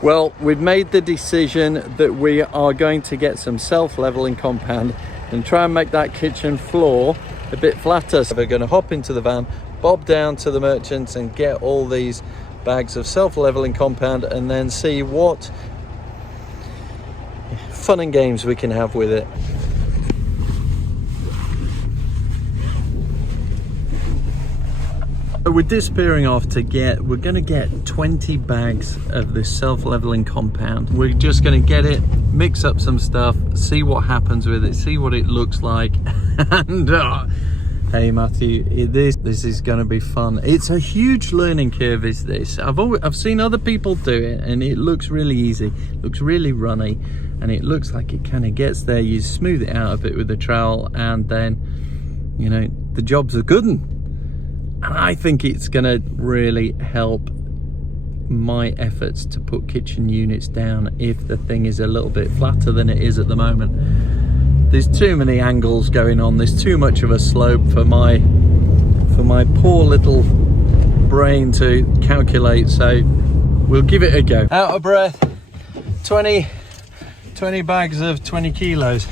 Well, we've made the decision that we are going to get some self-leveling compound and try and make that kitchen floor a bit flatter. So we're going to hop into the van, bob down to the merchants and get all these bags of self-leveling compound and then see what fun and games we can have with it. We're disappearing off we're going to get 20 bags of this self-leveling compound. We're just going to get it, mix up some stuff, see what happens with it, see what it looks like. And hey Matthew, this is going to be fun. It's a huge learning curve, is this. I've seen other people do it and it looks really easy, looks really runny, and it looks like it kind of gets there. You smooth it out a bit with a trowel and then, you know, the job's a good one. And I think it's going to really help my efforts to put kitchen units down if the thing is a little bit flatter than it is at the moment. There's too many angles going on. There's too much of a slope for my poor little brain to calculate. So we'll give it a go. Out of breath. 20 bags of 20 kilos.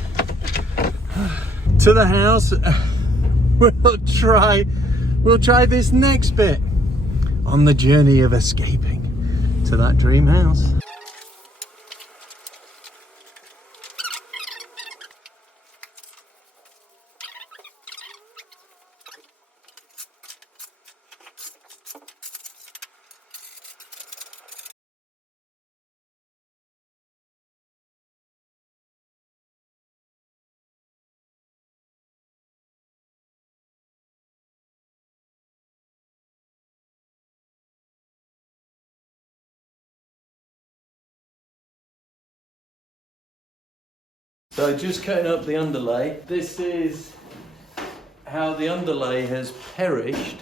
To the house. We'll try this next bit on the journey of escaping to that dream house. So just cutting up the underlay. This is how the underlay has perished.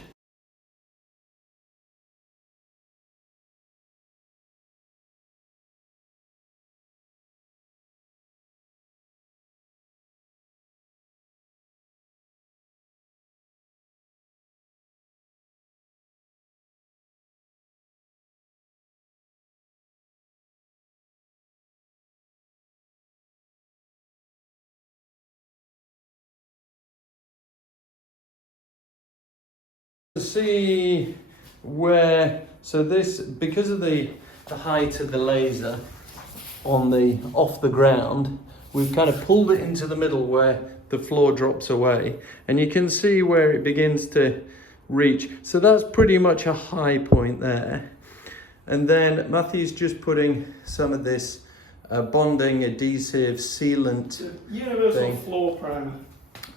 See where, so this, because of the height of the laser off the ground, we've kind of pulled it into the middle where the floor drops away, and you can see where it begins to reach. So that's pretty much a high point there. And then Matthew's just putting some of this bonding adhesive sealant universal thing. Floor primer.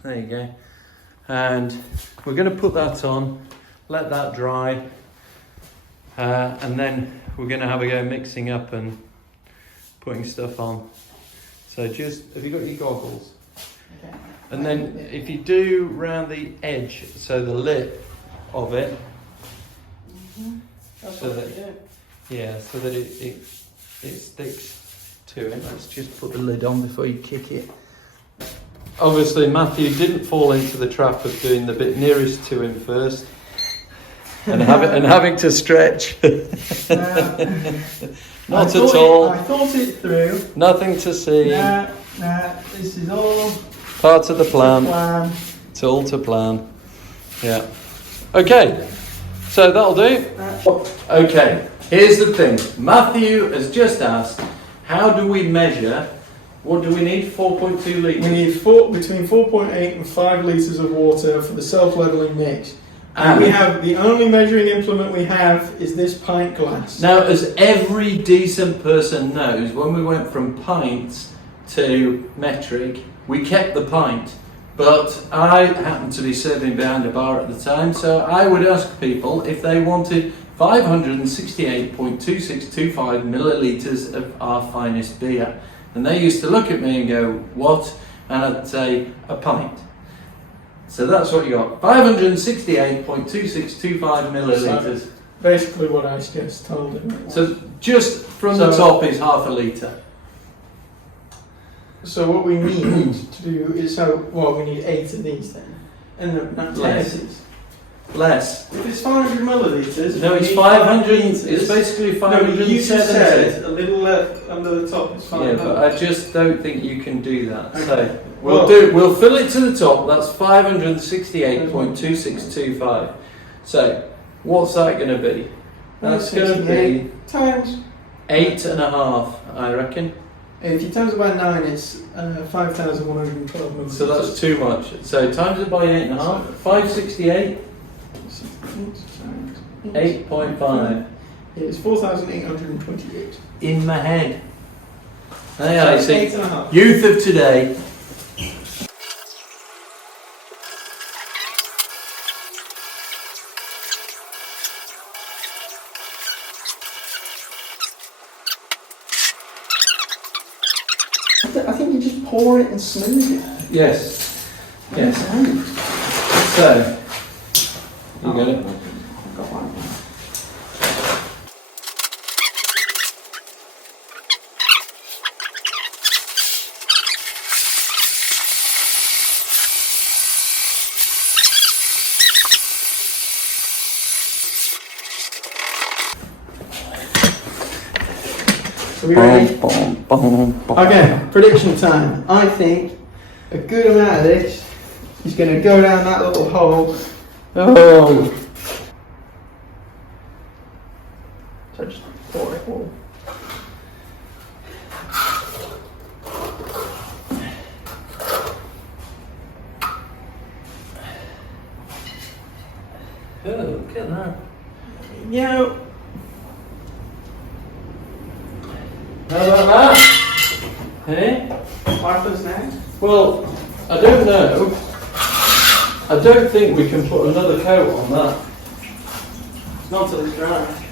There you go. And we're going to put that on, let that dry, and then we're going to have a go mixing up and putting stuff on. So just, have you got your goggles? Okay. And then if you do round the edge, so the lip of it, so that, yeah, so that it sticks to it. Let's just put the lid on before you kick it. Obviously, Matthew didn't fall into the trap of doing the bit nearest to him first, and having to stretch. Not at all. I thought it through. Nothing to see. Nah, this is all part of the plan. It's all to plan. Yeah. Okay. So that'll do. Okay. Here's the thing. Matthew has just asked, how do we measure? What do we need? 4.2 litres? We need between 4.8 and 5 litres of water for the self-levelling mix. And we have, the only measuring implement we have is this pint glass. Now, as every decent person knows, when we went from pints to metric, we kept the pint. But I happened to be serving behind a bar at the time, so I would ask people if they wanted 568.2625 millilitres of our finest beer. And they used to look at me and go, what? And I'd say, a pint. So that's what you got, 568.2625 millilitres. So basically what I just told him. So just from the top is half a litre. So what we need to do is, we need 8 of these then. And not 10. Less. If it's 500 millilitres, No, we it's need 500. litres. It's basically No, 570. you just said a little left under the top is 500. Yeah, but I just don't think you can do that. Okay. So we'll fill it to the top. That's 568.2625. So what's that going to be? That's going to be times 8.5, I reckon. If you times it by 9, it's 5,112 millilitres. So that's too much. So times it by 8.5. 568. 8.5. It's 4,828. In my head. Hey, I see. 8.5. Youth of today. I think you just pour it and smooth it. Yes. Yes. So, you got it. I've got one. Are we ready? Okay, prediction time. I think a good amount of this is going to go down that little hole. Oh. So just pour it all. Oh, look at that. You know, How about that? Hey? what happens next? Well, I don't know. I don't think we can put another coat on that. Not until it's dry.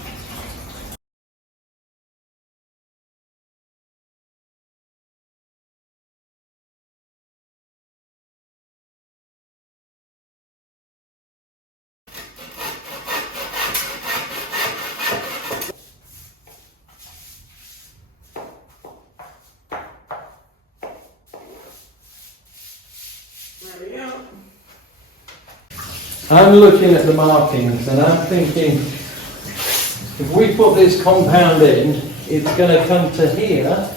There we go. I'm looking at the markings and I'm thinking if we put this compound in, it's going to come to here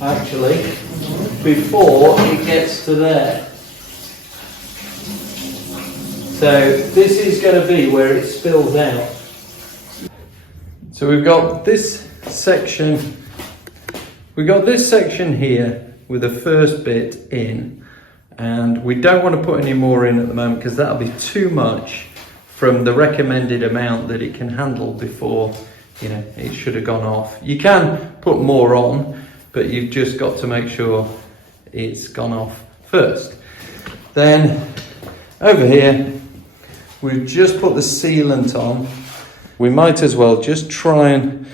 actually before it gets to there. So this is going to be where it spills out. So we've got this section here with the first bit in. And we don't want to put any more in at the moment because that'll be too much from the recommended amount that it can handle before, it should have gone off. You can put more on, but you've just got to make sure it's gone off first. Then over here, we've just put the sealant on. We might as well just try and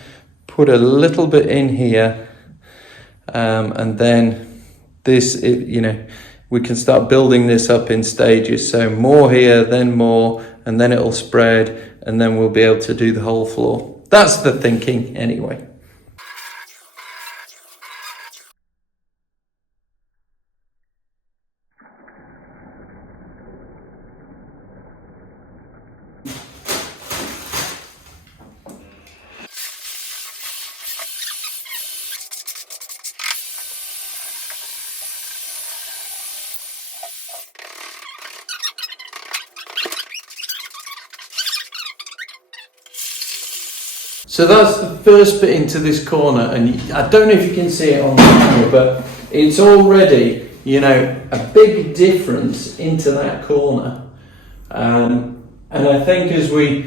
put a little bit in here, and then this, we can start building this up in stages. So more here, then more, and then it'll spread, and then we'll be able to do the whole floor. That's the thinking anyway. So that's the first bit into this corner, and I don't know if you can see it on the camera, but it's already, a big difference into that corner. And I think as we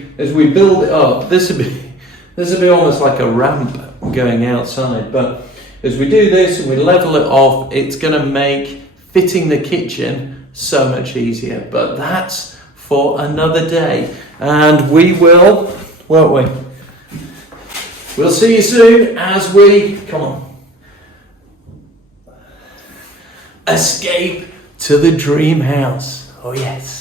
build it up, this will be almost like a ramp going outside. But as we do this and we level it off, it's going to make fitting the kitchen so much easier. But that's for another day, and we will, won't we? We'll see you soon as we, escape to the dream house. Oh yes.